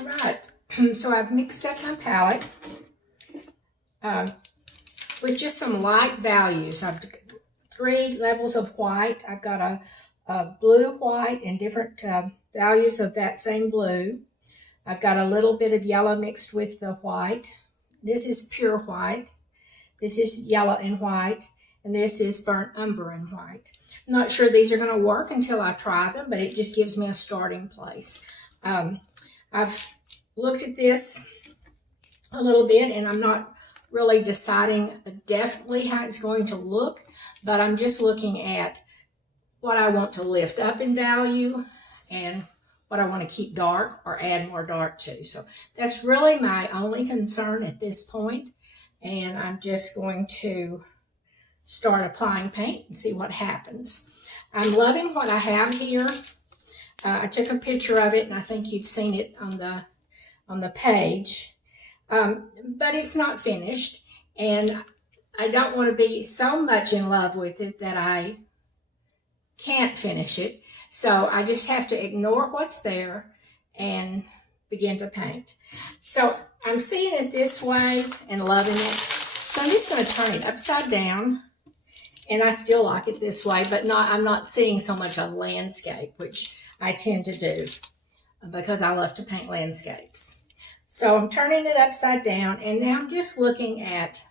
All right, so I've mixed up my palette with just some light values. I've 3 levels of white. I've got a blue, white, and different values of that same blue. I've got a little bit of yellow mixed with the white. This is pure white. This is yellow and white. And this is burnt umber and white. I'm not sure these are going to work until I try them, but it just gives me a starting place. I've looked at this a little bit, and I'm not really deciding definitely how it's going to look, but I'm just looking at what I want to lift up in value and what I want to keep dark or add more dark to. So that's really my only concern at this point, and I'm just going to start applying paint and see what happens. I'm loving what I have here. I took a picture of it, and I think you've seen it on the page, but it's not finished, and I don't want to be so much in love with it that I can't finish it. So I just have to ignore what's there and begin to paint. So I'm seeing it this way and loving it. So I'm just going to turn it upside down, and I still like it this way, but I'm not seeing so much a landscape, which I tend to do because I love to paint landscapes. So I'm turning it upside down, and now I'm just looking at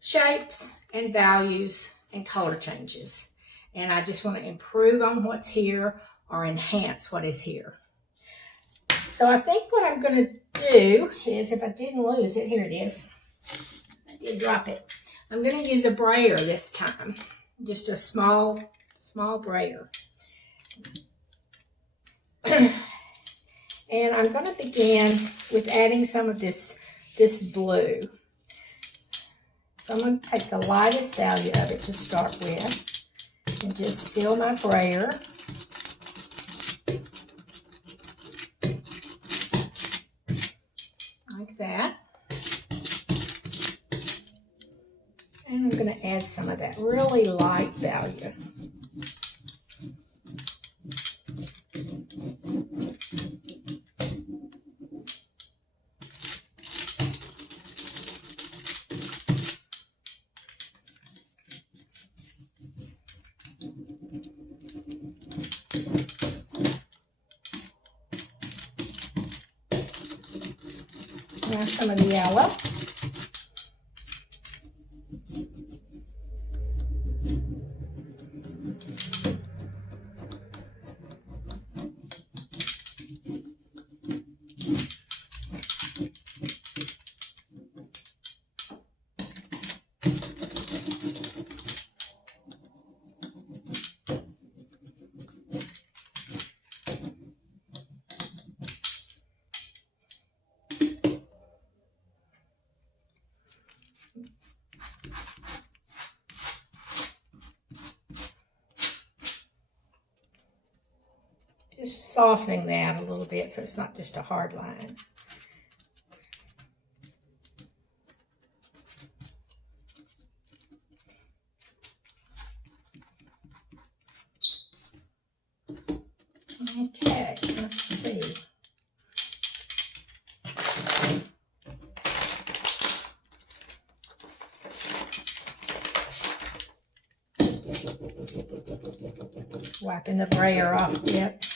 shapes and values and color changes. And I just want to improve on what's here or enhance what is here. So I think what I'm going to do is, if I didn't lose it, here it is. I did drop it. I'm going to use a brayer this time. Just a small brayer. And I'm going to begin with adding some of this blue. So I'm going to take the lightest value of it to start with and just fill my brayer. Like that. And I'm going to add some of that really light value. Now some of the yellow. Just softening that a little bit so it's not just a hard line. Okay, let's see. Wiping the brayer off a bit.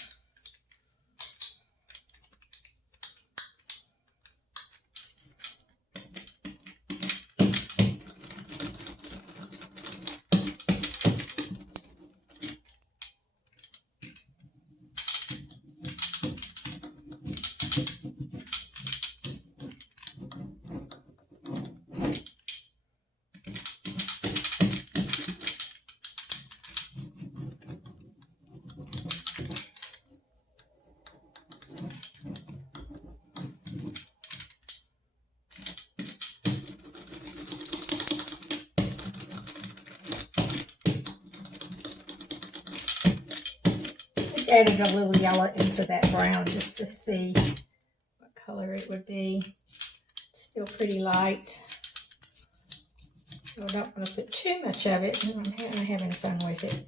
Added a little yellow into that brown just to see what color it would be. It's still pretty light, so I don't want to put too much of it. I'm having fun with it.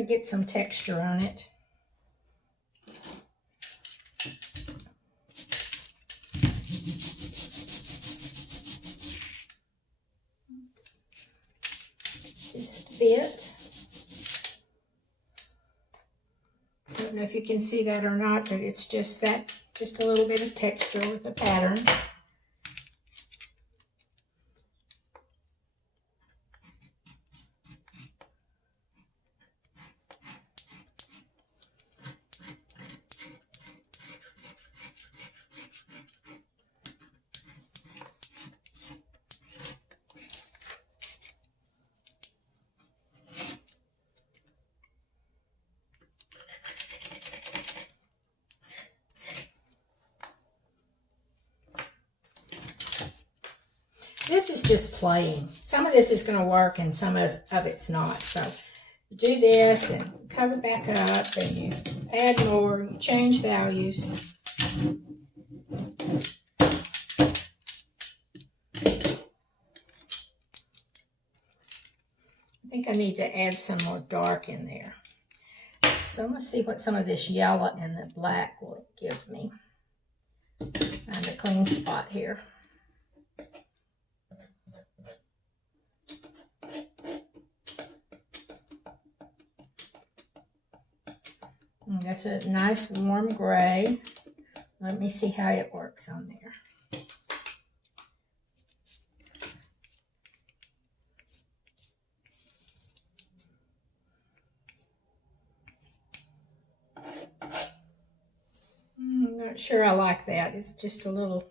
going to get some texture on it. Just a bit. I don't know if you can see that or not, but it's just that, just a little bit of texture with the pattern. This is just playing. Some of this is going to work and some of it's not. So you do this and cover back up and you add more, you change values. I think I need to add some more dark in there. So I'm going to see what some of this yellow and the black will give me. Find a clean spot here. And that's a nice warm gray. Let me see how it works on there. I'm not sure I like that. It's just a little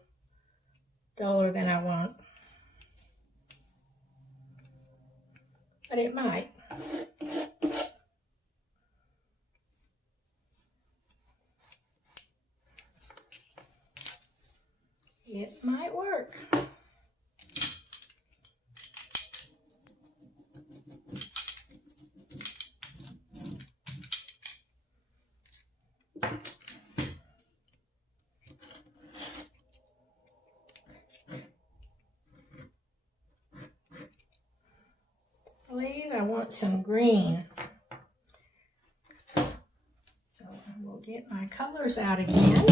duller than I want. But it might. It might work. I believe I want some green. So I will get my colors out again.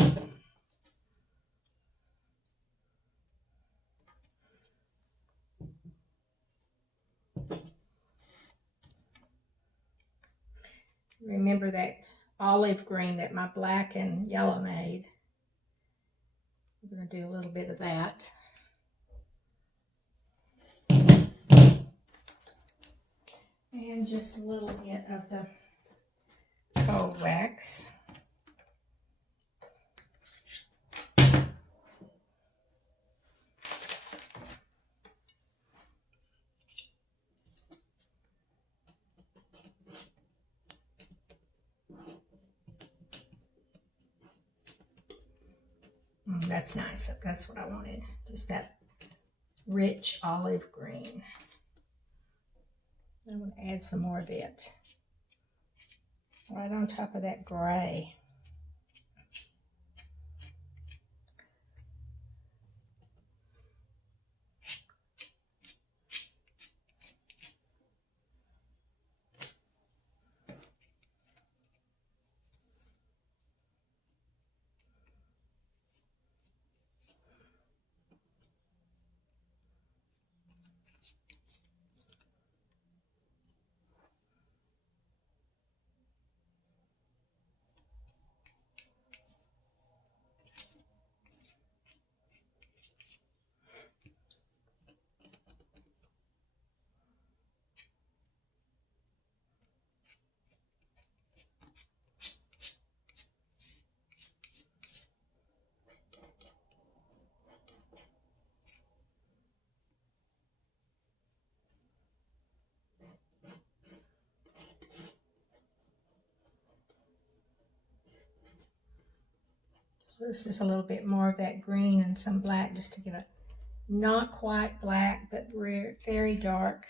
Remember that olive green that my black and yellow made. I'm going to do a little bit of that. And just a little bit of the cold wax. That's nice. That's what I wanted. Just that rich olive green. I'm going to add some more of it right on top of that gray. This is a little bit more of that green and some black just to get a not quite black, but very dark.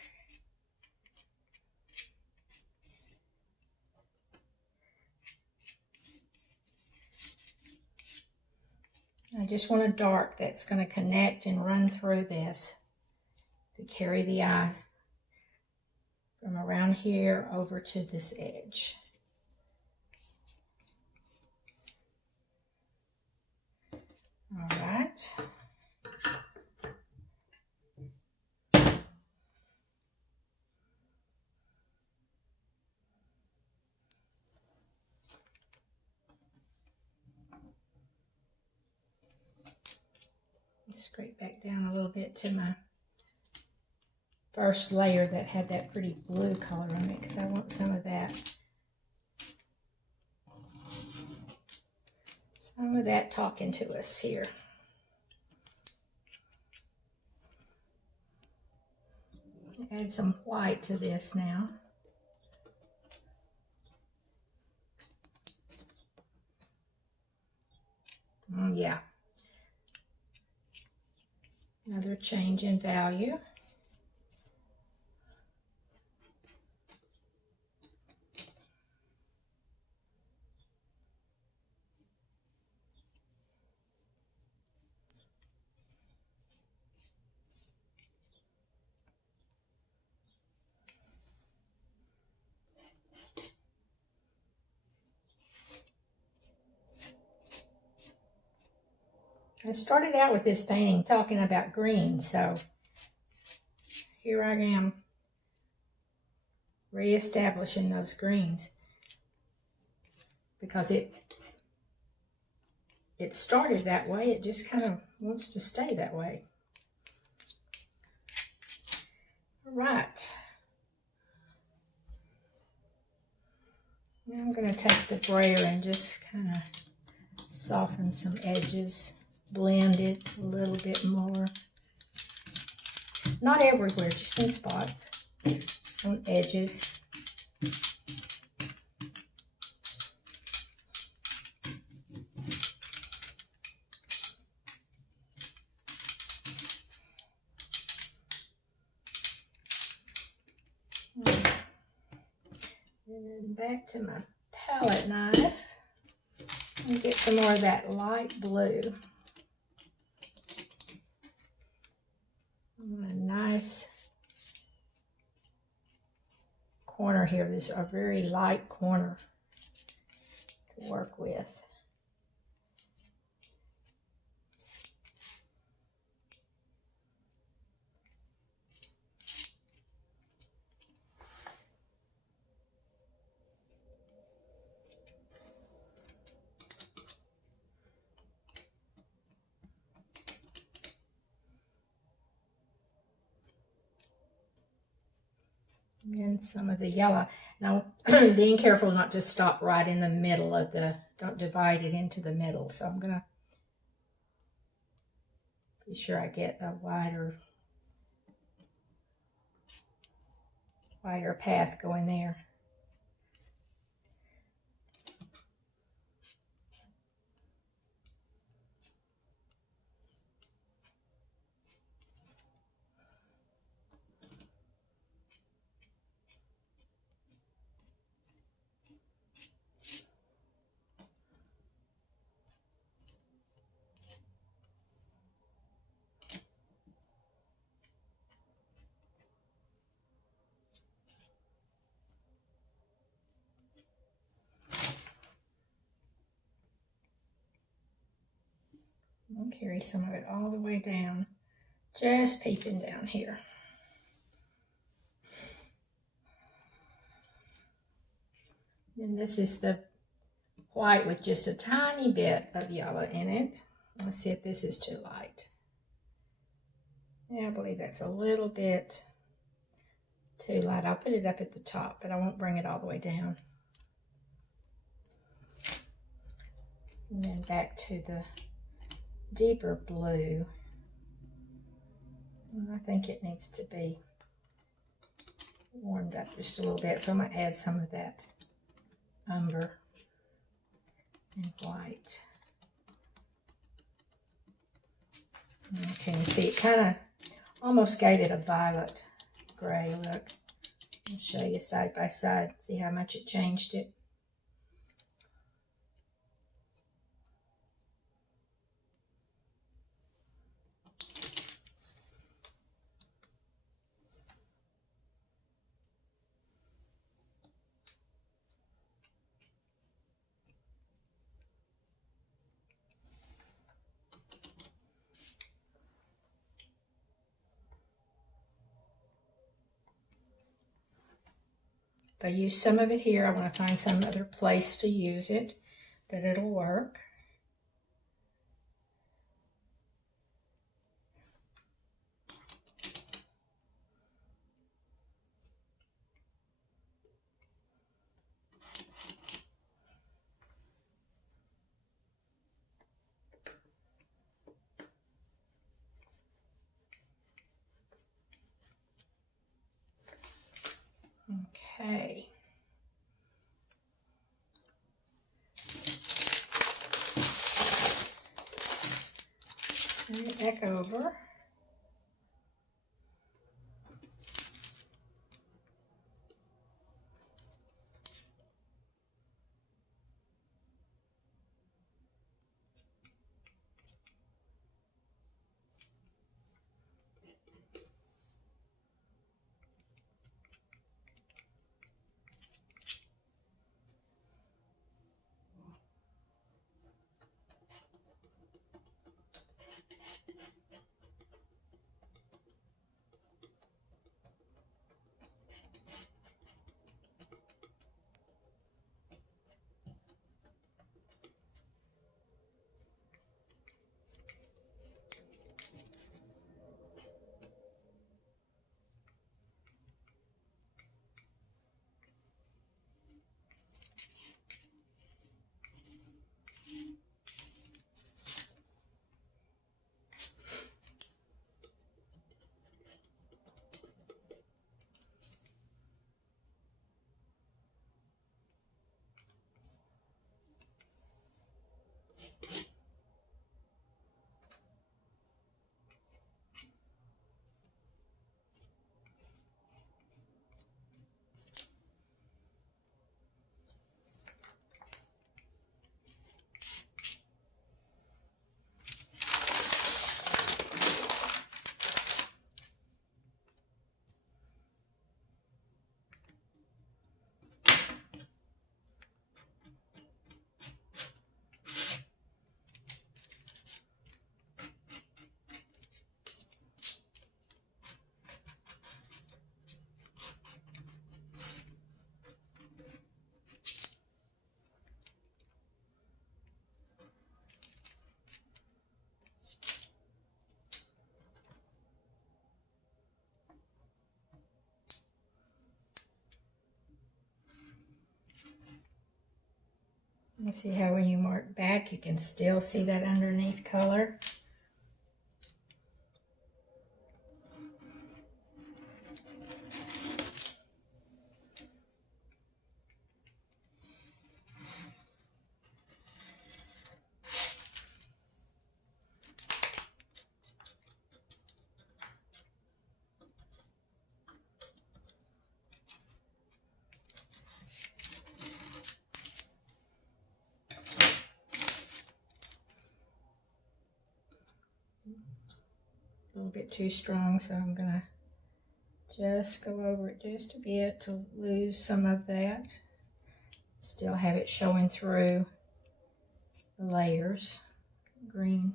I just want a dark that's going to connect and run through this to carry the eye from around here over to this edge. All right. Scrape back down a little bit to my first layer that had that pretty blue color on it, because I want some of that. Some of that talking to us here. Add some white to this now. Yeah. Another change in value. I started out with this painting talking about green, so here I am reestablishing those greens, because it started that way. It just kind of wants to stay that way. All right. Now I'm going to take the brayer and just kind of soften some edges, blend it a little bit more. Not everywhere, just in spots, just on edges. And then back to my palette knife and get some more of that light blue. A nice corner here. This is a very light corner to work with. And some of the yellow. Now, being careful not to stop right in the middle of don't divide it into the middle. So I'm going to be sure I get a wider path going there. I'll carry some of it all the way down, just peeping down here. And this is the white with just a tiny bit of yellow in it. Let's see if this is too light. Yeah, I believe that's a little bit too light. I'll put it up at the top, but I won't bring it all the way down. And then back to the deeper blue. And I think it needs to be warmed up just a little bit, so I'm going to add some of that umber and white. Okay, you see it kind of almost gave it a violet gray look. I'll show you side by side, see how much it changed it. If I use some of it here, I want to find some other place to use it that it'll work. Okay. Turn it back over. You see how when you mark back, you can still see that underneath color. A little bit too strong, so I'm gonna just go over it just a bit to lose some of that. Still have it showing through the layers, green.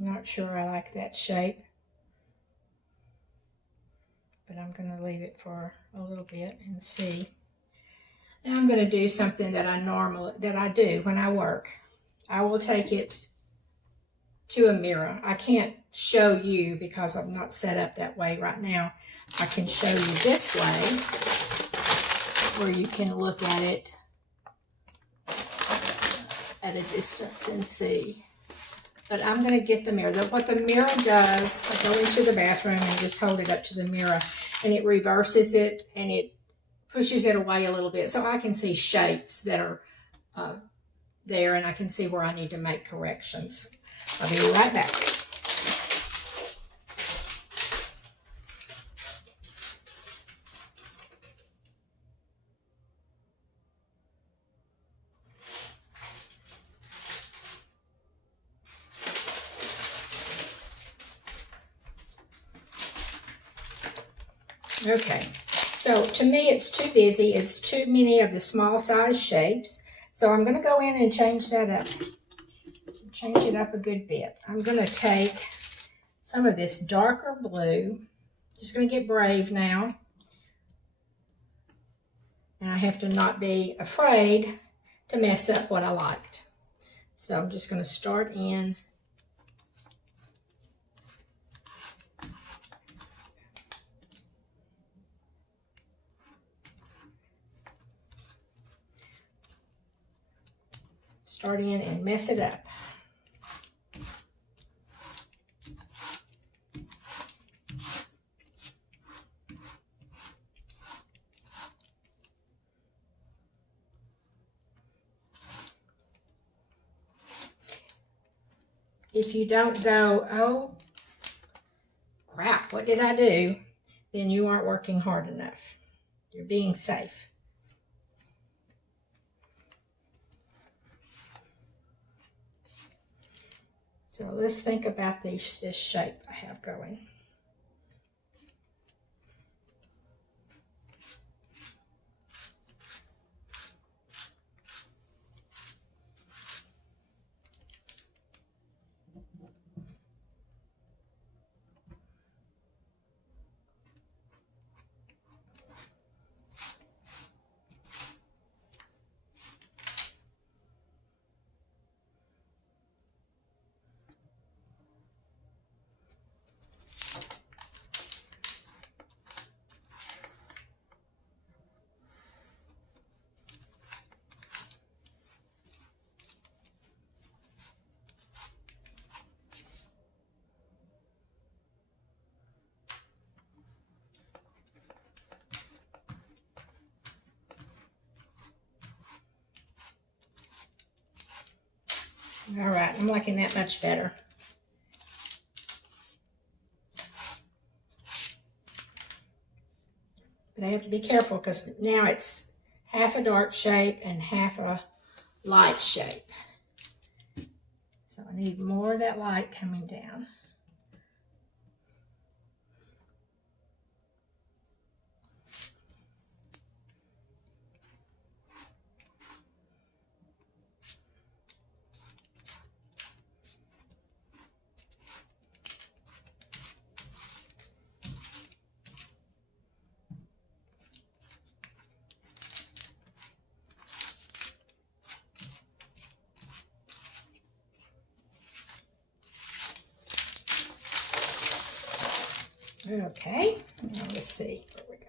Not sure I like that shape, but I'm going to leave it for a little bit and see. Now I'm going to do something that I do when I work. I will take it to a mirror. I can't show you because I'm not set up that way right now. I can show you this way. where you can look at it at a distance and see. But I'm going to get the mirror. What the mirror does, I go into the bathroom and just hold it up to the mirror, and it reverses it and it pushes it away a little bit so I can see shapes that are there, and I can see where I need to make corrections. I'll be right back. Okay, so to me it's too busy. It's too many of the small size shapes. So I'm going to go in and change that up. Change it up a good bit. I'm going to take some of this darker blue. Just going to get brave now. And I have to not be afraid to mess up what I liked. So I'm just going to start in. Start in and mess it up. If you don't go, oh, crap, what did I do? Then you aren't working hard enough. You're being safe. So let's think about this shape I have going. All right, I'm liking that much better. But I have to be careful because now it's half a dark shape and half a light shape. So I need more of that light coming down. Okay, now let's see what we got.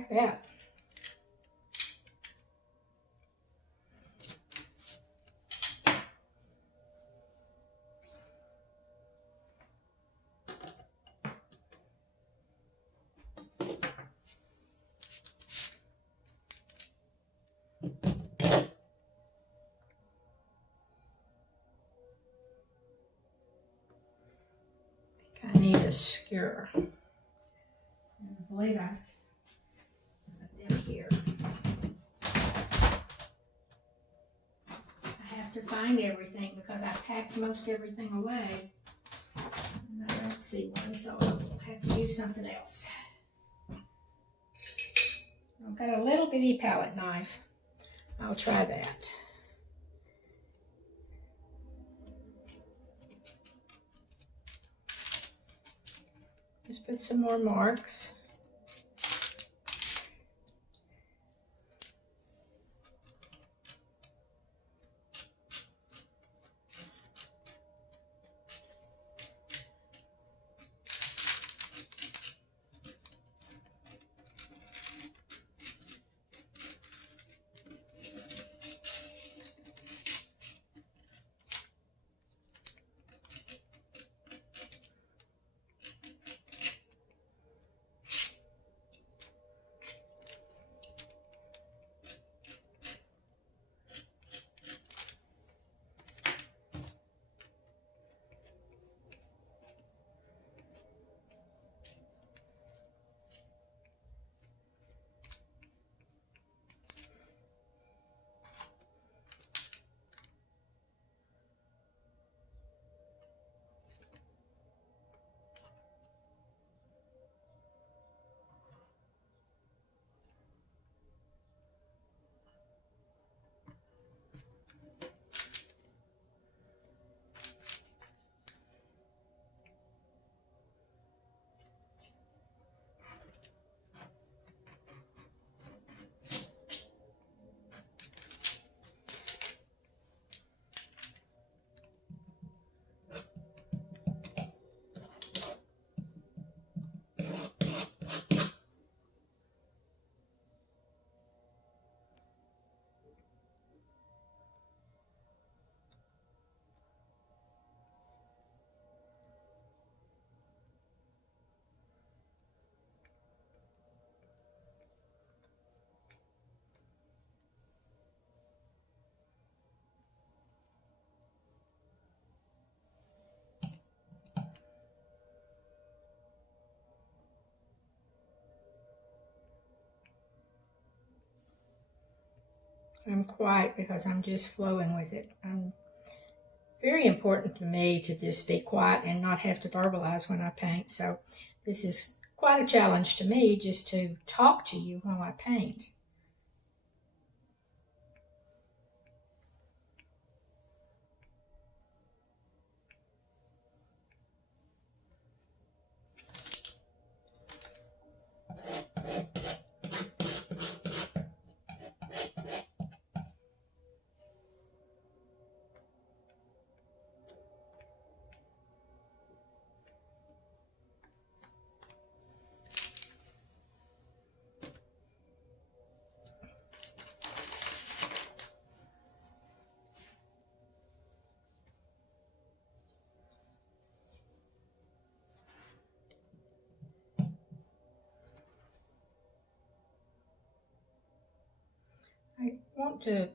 like that. I need a skewer. I believe I put them here. I have to find everything because I packed most everything away. And I don't see one, so I'll have to use something else. I've got a little bitty palette knife. I'll try that. Just put some more marks. I'm quiet because I'm just flowing with it. Very important to me to just be quiet and not have to verbalize when I paint. So this is quite a challenge to me just to talk to you while I paint. I want to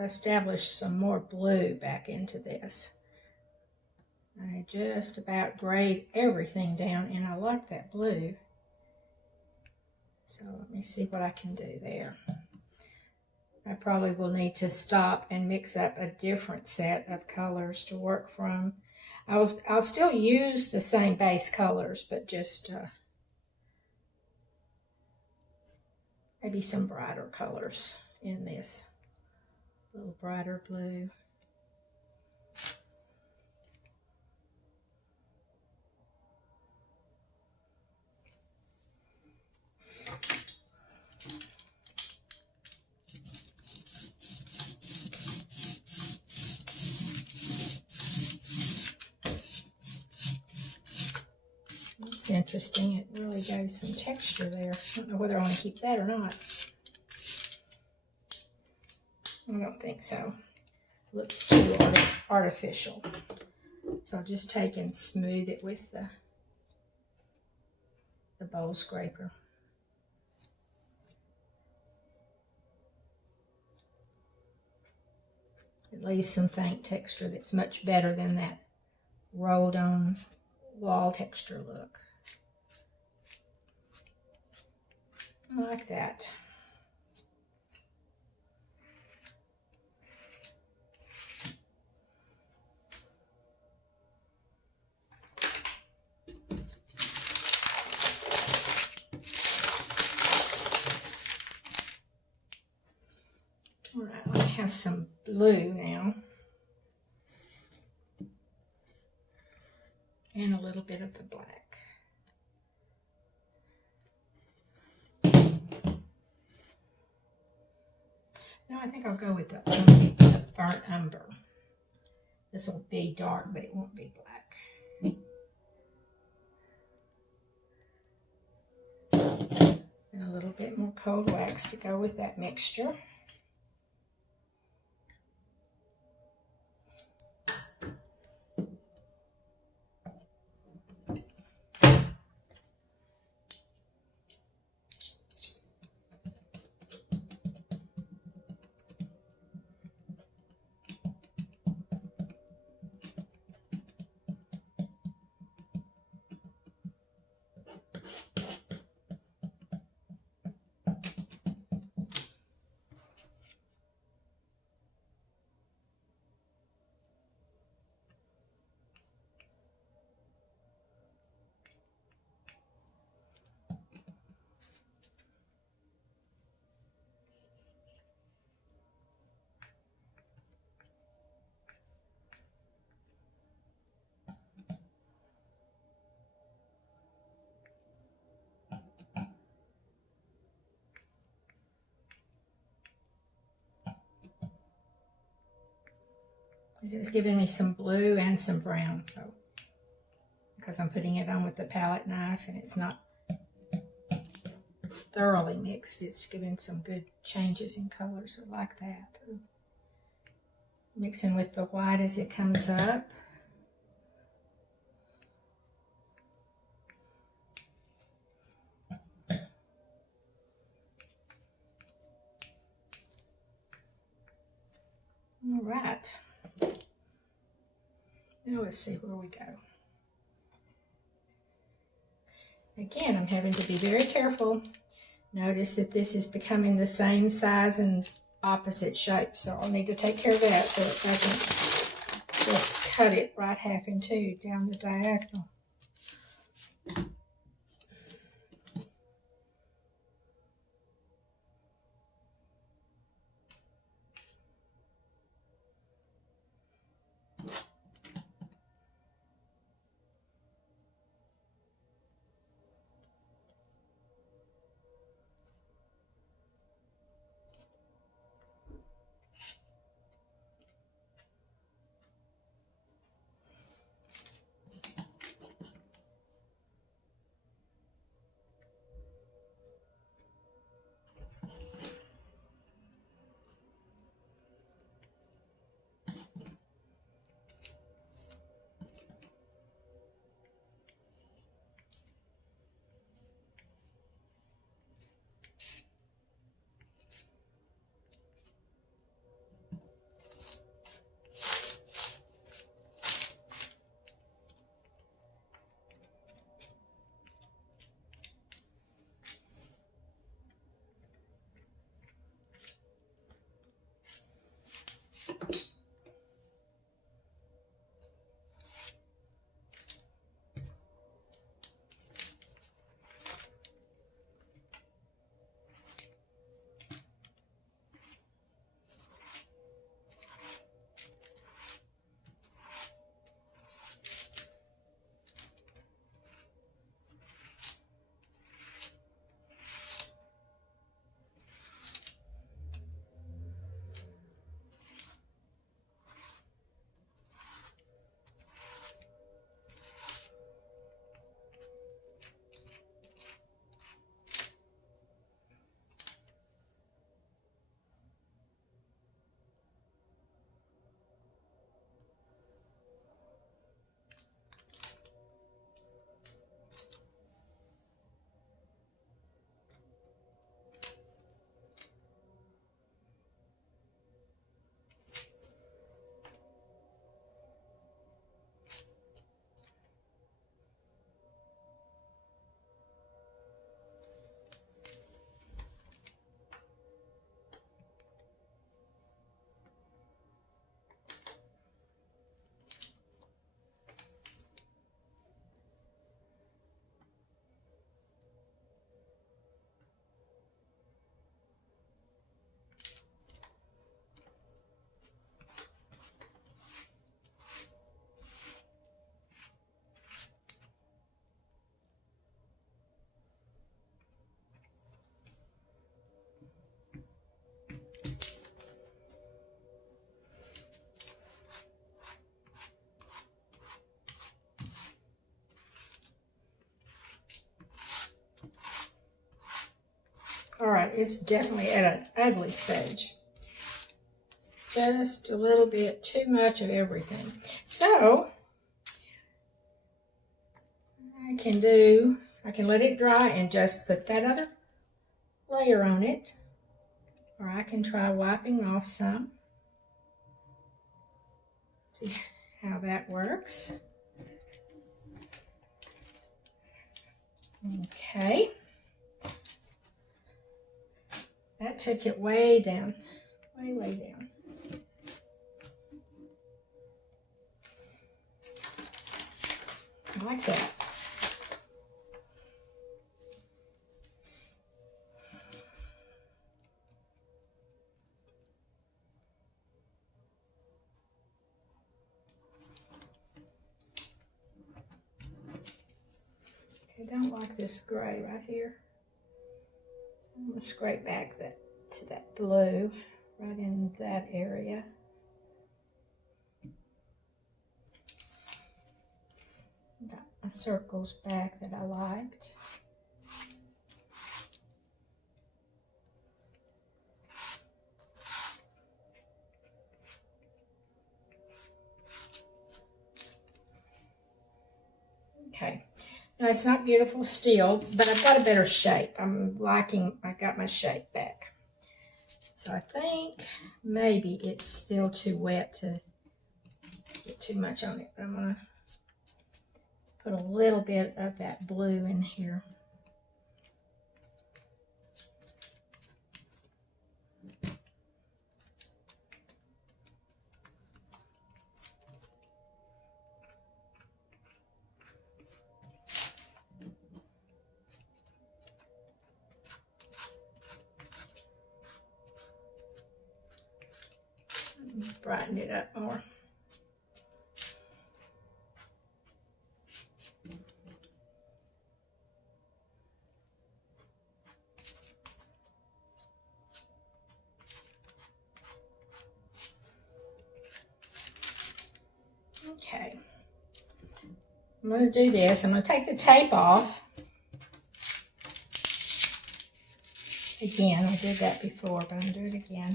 establish some more blue back into this. I just about grayed everything down and I like that blue. So let me see what I can do there. I probably will need to stop and mix up a different set of colors to work from. I'll still use the same base colors, but just maybe some brighter colors in this. A little brighter blue. It's interesting. It really gave some texture there. I don't know whether I want to keep that or not. I don't think so. Looks too artificial. So I'll just take and smooth it with the bowl scraper. It leaves some faint texture that's much better than that rolled on wall texture look. I like that. All right, I have some blue now. And a little bit of the black. No, I think I'll go with the burnt umber. This will be dark, but it won't be black. And a little bit more cold wax to go with that mixture. This is giving me some blue and some brown, so because I'm putting it on with the palette knife and it's not thoroughly mixed, it's giving some good changes in color, so I like that. Mixing with the white as it comes up. All right. Now let's see where we go. Again, I'm having to be very careful. Notice that this is becoming the same size and opposite shape, so I'll need to take care of that so it doesn't just cut it right half in two down the diagonal. All right, it's definitely at an ugly stage. Just a little bit too much of everything. So I can let it dry and just put that other layer on it. Or I can try wiping off some. See how that works. Okay. That took it way down. Way down. I like that. I don't like this gray right here. So I'm going to scrape back to that blue right in that area. Got my circles back that I liked. Okay. Now it's not beautiful still, but I've got a better shape. I got my shape back. So I think maybe it's still too wet to get too much on it, but I'm going to put a little bit of that blue in here. Brighten it up more. Okay. I'm going to do this. I'm going to take the tape off. Again, I did that before, but I'm going to do it again.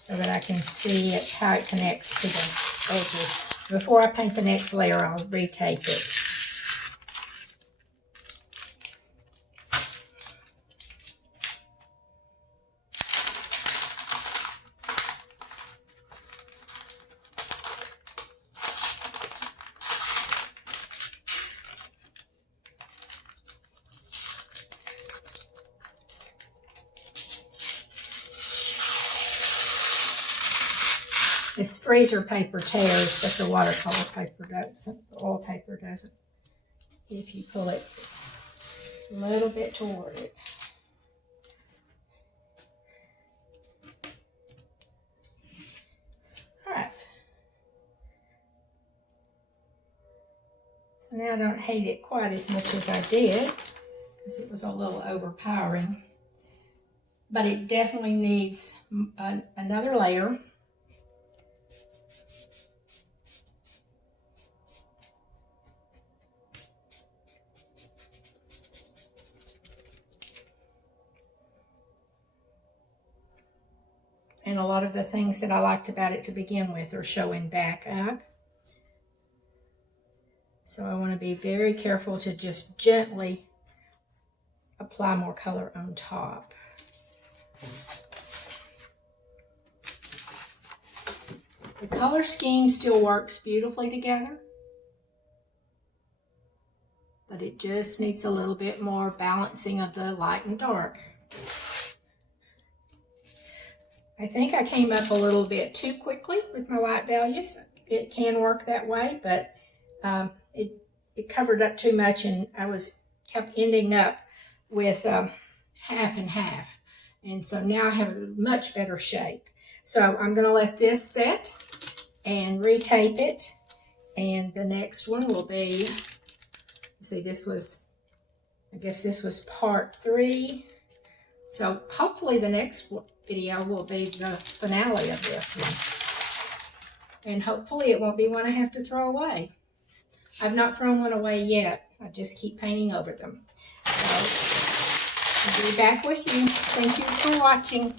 So that I can see it, how it connects to the edges. Before I paint the next layer, I'll retape it. This freezer paper tears, but the watercolor paper doesn't. The oil paper doesn't. If you pull it a little bit toward it. All right. So now I don't hate it quite as much as I did, because it was a little overpowering. But it definitely needs another layer. And a lot of the things that I liked about it to begin with are showing back up. So I want to be very careful to just gently apply more color on top. The color scheme still works beautifully together, but it just needs a little bit more balancing of the light and dark. I think I came up a little bit too quickly with my light values. It can work that way, but it covered up too much, and I kept ending up with half and half. And so now I have a much better shape. So I'm going to let this set and retape it. And the next one will be, see, I guess this was part 3. So hopefully the next video will be the finale of this one. And hopefully it won't be one I have to throw away. I've not thrown one away yet. I just keep painting over them. So I'll be back with you. Thank you for watching.